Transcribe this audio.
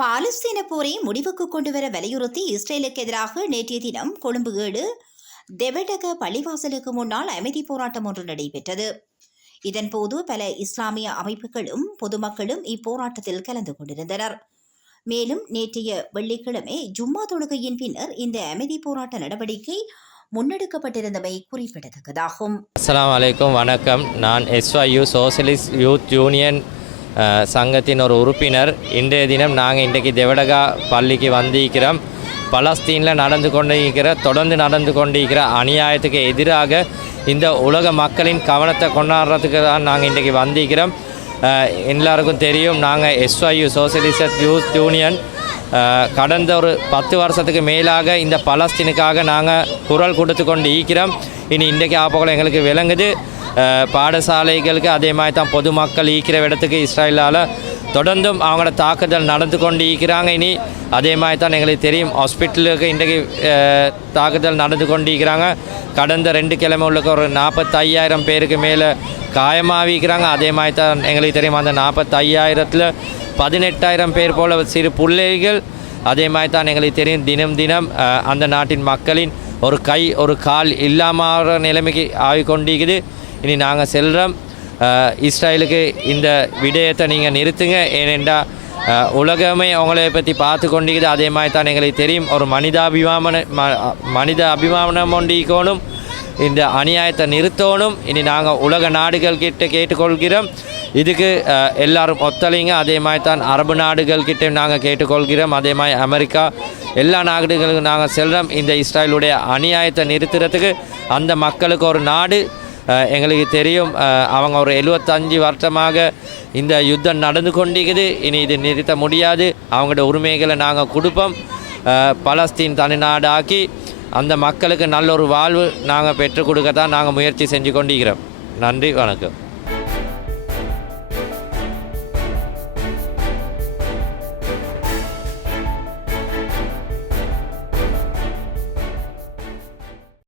பாலஸ்தீன போரை முடிவுக்கு கொண்டுவர வலியுறுத்தி இஸ்ரேலுக்கு எதிராக நேற்றைய தினம் கொழும்பு 7 தெவடக பள்ளிவாசலுக்கு முன்னால் அமைதி போராட்டம் ஒன்று நடைபெற்றது. இதன்போது பல இஸ்லாமிய அமைப்புகளும் பொதுமக்களும் இப்போராட்டத்தில் கலந்து கொண்டிருந்தனர். மேலும் நேற்றைய வெள்ளிக்கிழமை ஜும்மா தொழுகையின் பின்னர் இந்த அமைதி போராட்ட நடவடிக்கை முன்னெடுக்கப்பட்டிருந்தமை குறிப்பிடத்தக்கதாகும். அஸ்ஸலாமு அலைக்கும், வணக்கம். நான் SYU சோசியலிஸ்ட் யூத் யூனியன் சங்கத்தின் ஒரு உறுப்பினர். இன்றைய தினம் நாங்கள் இன்றைக்கு தெவடகா பள்ளிக்கு வந்திருக்கிறோம். பலஸ்தீனில் தொடர்ந்து நடந்து கொண்டிருக்கிற அநியாயத்துக்கு எதிராக இந்த உலக மக்களின் கவனத்தை கொண்டாடுறதுக்கு தான் நாங்கள் இன்றைக்கு வந்திருக்கிறோம். எல்லாருக்கும் தெரியும், நாங்கள் SYU சோசியலிஸ்ட் யூத் யூனியன் கடந்த ஒரு 10 வருஷத்துக்கு மேலாக இந்த பலஸ்தீனுக்காக நாங்கள் குரல் கொடுத்து கொண்டு இருக்கிறோம். இனி இன்றைக்கு ஆப்போல எங்களுக்கு விளங்குது. பாடசாலைகளுக்கு அதே மாதிரி தான் பொதுமக்கள் ஈக்கிற இடத்துக்கு இஸ்ரேலால் தொடர்ந்தும் அவங்களோட தாக்குதல் நடந்து கொண்டு இருக்கிறாங்க. இனி அதே மாதிரி தான் எங்களுக்கு தெரியும், ஹாஸ்பிட்டலுக்கு இன்றைக்கு தாக்குதல் நடந்து கொண்டு இருக்கிறாங்க. கடந்த 2 கிழமை உள்ள ஒரு 45,000 பேருக்கு மேலே காயமாகிக்கிறாங்க. அதே மாதிரி தான் எங்களுக்கு தெரியும், அந்த 45,000ல் 18,000 பேர் போல் சிறு பிள்ளைகள். அதே மாதிரி தான் எங்களுக்கு தெரியும், தினம் தினம் அந்த நாட்டின் மக்களின் ஒரு கை ஒரு கால் இல்லாமல் நிலைமைக்கு ஆகிக்கொண்டிருக்குது. இனி நாங்கள் செல்கிறோம். இஸ்ரேலுக்கு இந்த விடயத்தை நீங்கள் நிறுத்துங்க. ஏனென்றால் உலகமே அவங்களை பற்றி பார்த்து கொண்டிருக்குது. அதே மாதிரி தான் எங்களுக்கு தெரியும், ஒரு மனித அபிமானம் கொண்டிருக்கணும். இந்த அநியாயத்தை நிறுத்தணும். இனி நாங்கள் உலக நாடுகள் கிட்ட கேட்டுக்கொள்கிறோம், இதுக்கு எல்லாரும் ஒத்துழைங்க. அதே மாதிரி தான் அரபு நாடுகள் கிட்ட நாங்கள் கேட்டுக்கொள்கிறோம். அதே மாதிரி அமெரிக்கா, எல்லா நாடுகளுக்கும் நாங்கள் செல்கிறோம். இந்த இஸ்ரேலுடைய அநியாயத்தை நிறுத்துறதுக்கு அந்த மக்களுக்கு ஒரு நாடு எங்களுக்கு தெரியும், அவங்க ஒரு 75 வருஷமாக இந்த யுத்தம் நடந்து கொண்டிருக்குது. இனி இது நிறுத்த முடியாது. அவங்களோட உரிமைகளை நாங்கள் கொடுப்போம். பலஸ்தீன் தனிநாடு ஆக்கி அந்த மக்களுக்கு நல்ல ஒரு வாழ்வு நாங்கள் பெற்றுக் கொடுக்க தான் நாங்கள் முயற்சி செஞ்சு கொண்டிருக்கிறோம். நன்றி, வணக்கம்.